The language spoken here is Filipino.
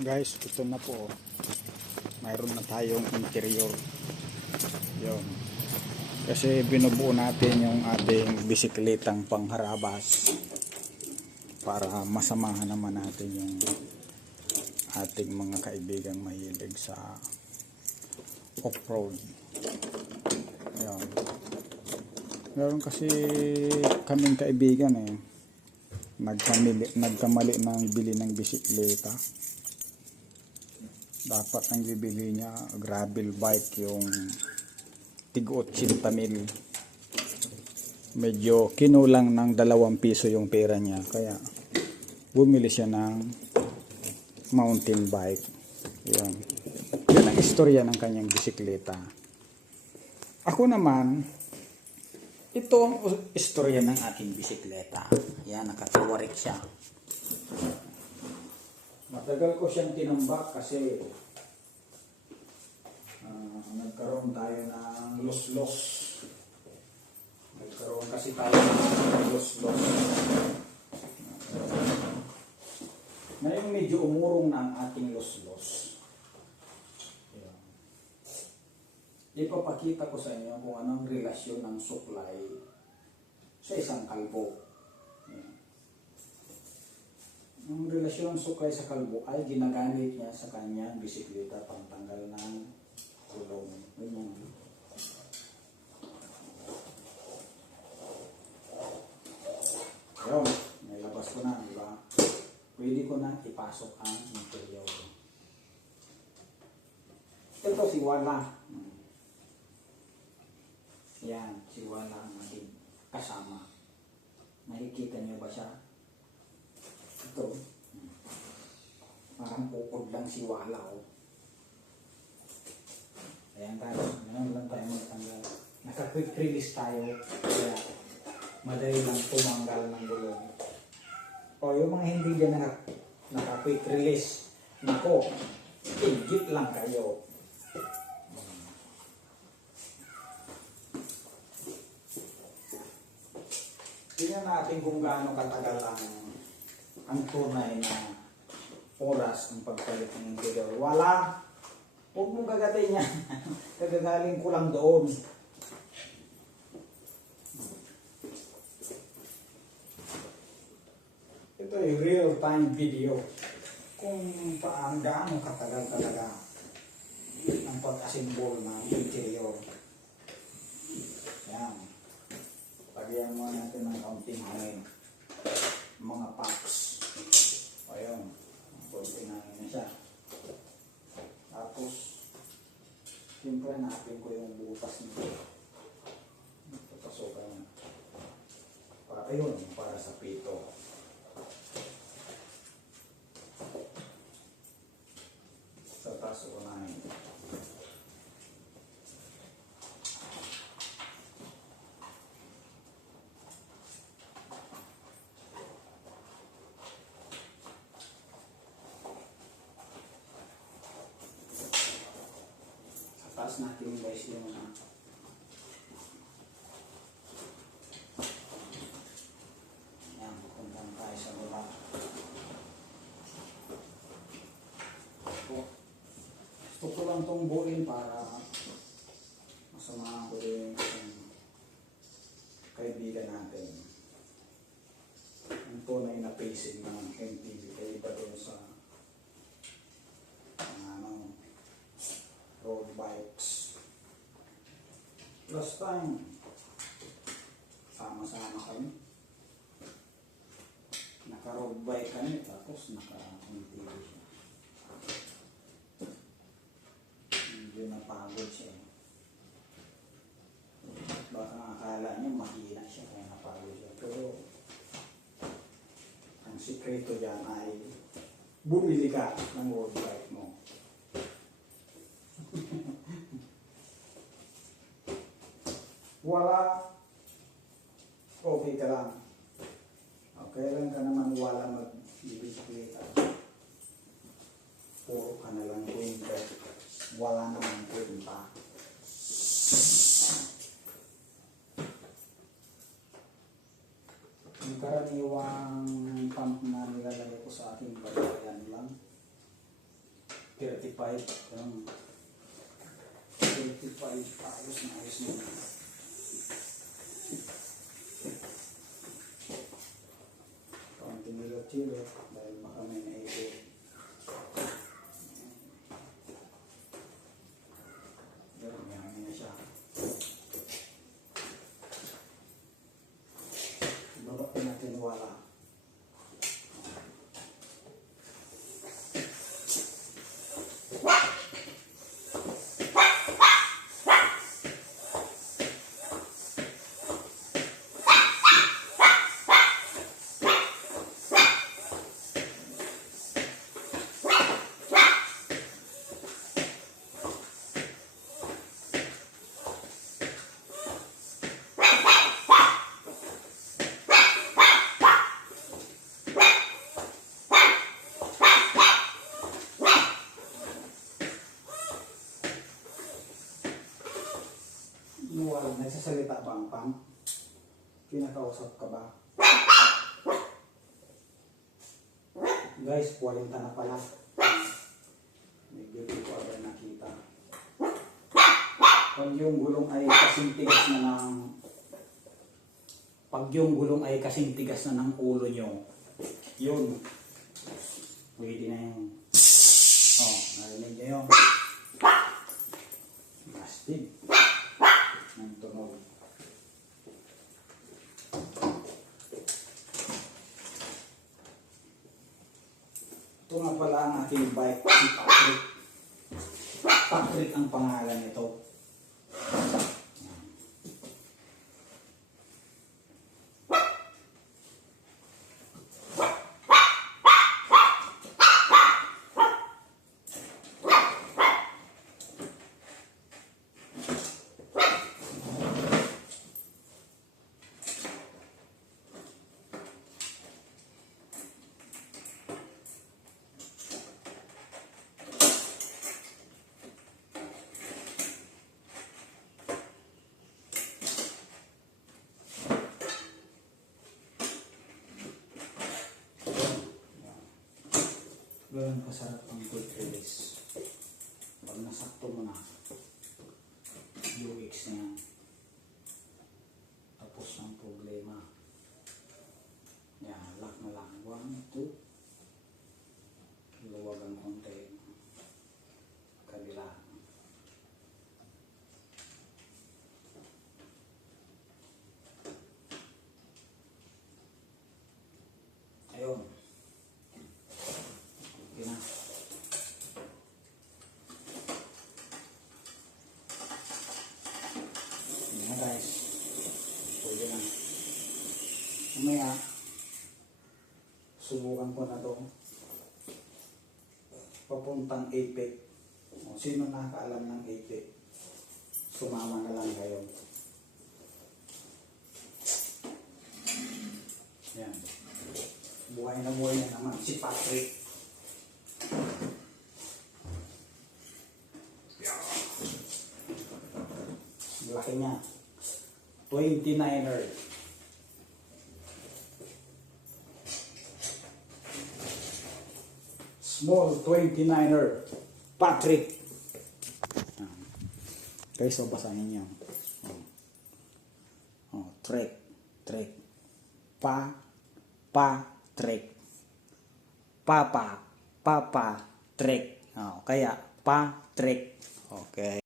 Guys, ito na po. Mayroon na tayong interior. Yun. Kasi binubuo natin yung ating bisikletang pangharabas para masamahan naman natin yung ating mga kaibigang mahilig sa off-road. Yun. Meron kasi kaming kaibigan nagkamali ng bili ng bisikleta. Dapat ang bibili niya gravel bike, yung tig-80 mil. Medyo kinulang ng 2 piso yung pera niya, kaya bumili siya ng mountain bike. Yan ang istorya ng kanyang bisikleta. Ako naman, ito ang istorya ng aking bisikleta. Yan, nakatawarik siya. Matagal ko siyang tinambak kasi nagkaroon tayo ng los-los. Nagkaroon kasi tayo ng los-los. Ngayon medyo umurong na ang ating los-los. Ipapakita ko sa inyo kung anong relasyon ng supply sa isang kalbo. Ang relasyon ng supply sa kalbo ay ginagamit niya sa kanyang bisikleta pangtanggal ng gulong. Ayun, nailabas ko na, di ba? Pwede ko na ipasok ang interior. Ito si Wala. Yan, si Wala ang ating kasama. Nakikita niyo ba siya? Ito. Parang pupod lang si Wala. Ayan tayo. Ngayon lang tayo magtanggal. Naka-quick release tayo. Kaya madali lang tumanggal ng gulong. O yung mga hindi dyan naka-quick release. Nako, igit lang kayo. Tingnan natin kung gaano katagal ang tunay na oras ng pagpalit ng interior. Wala. Huwag mong gagatin yan. Kagagaling ko lang doon. Ito ay real-time video. Kung gaano katagal talaga ang pag-assemble ng interior. Yan. Lagyan mo natin ng kaunting hangin. Mga packs. O yun. Kaunting hangin na siya. Tapos, siyempre natin ko yung butas nito. Papasokan na. Para yun, para sa pito. Sa taas unahin. Taas natin guys yung yan, puntang tayo sa baba. Gusto ko lang itong buuin para masamahan ko rin yung kaibigan natin. Ang tunay na pacing ng MTV kaya iba doon sa road bikes. Last time, sama-sama kami. Naka-road bike kami, tapos naka-MTV siya. Medyo napagod siya. Baka akala niya mahina siya, kaya napagod siya. Pero, ang sikreto dyan ay bumili ka ng road bike mo. Wala, okay ka lang. Okay lang ka naman wala mag-bisikleta. Puro ka na lang kwenta. Wala naman kwenta. Ang karaniwang pump na nilalagay ko sa aking bagayan lang 35. 35. Ayos na ayos na. Kaunting hilot-hilot dahil baka may naipit. Yan na siya. Ibaba pa natin wala. Wala, nagsasalita ba ang pump? Pinakausap ka ba? Guys, 40 na pala. Medyo di ko agad nakita. Pag yung gulong ay kasing tigas na ng ulo nyo, yun, pwede na yun. Oh, narinig nyo yun. Plastic. Ng tunog. Ito nga pala ang aking bike, si Patrick. Patrick ang pangalan nito. Ganun kasarap ang quick release. Pag nasakto mo na, UX na yan. Tapos ang problema. Yan, lock na lang. 1, 2. Luwag ang konti. Kabila. Ayun. Okay na. Yan na guys. Pwede na. Mamaya, subukan ko na to. Papuntang Apex. O, sino nakakaalam ng Apex? Sumama na lang kayo. Yan. Buhay na naman si Patrick. Laki niya. 29er. Small 29er. Patrick. Guys, so basahin niyo. Trek. Patrick. Papa. Trek. Kaya Patrick. Okay.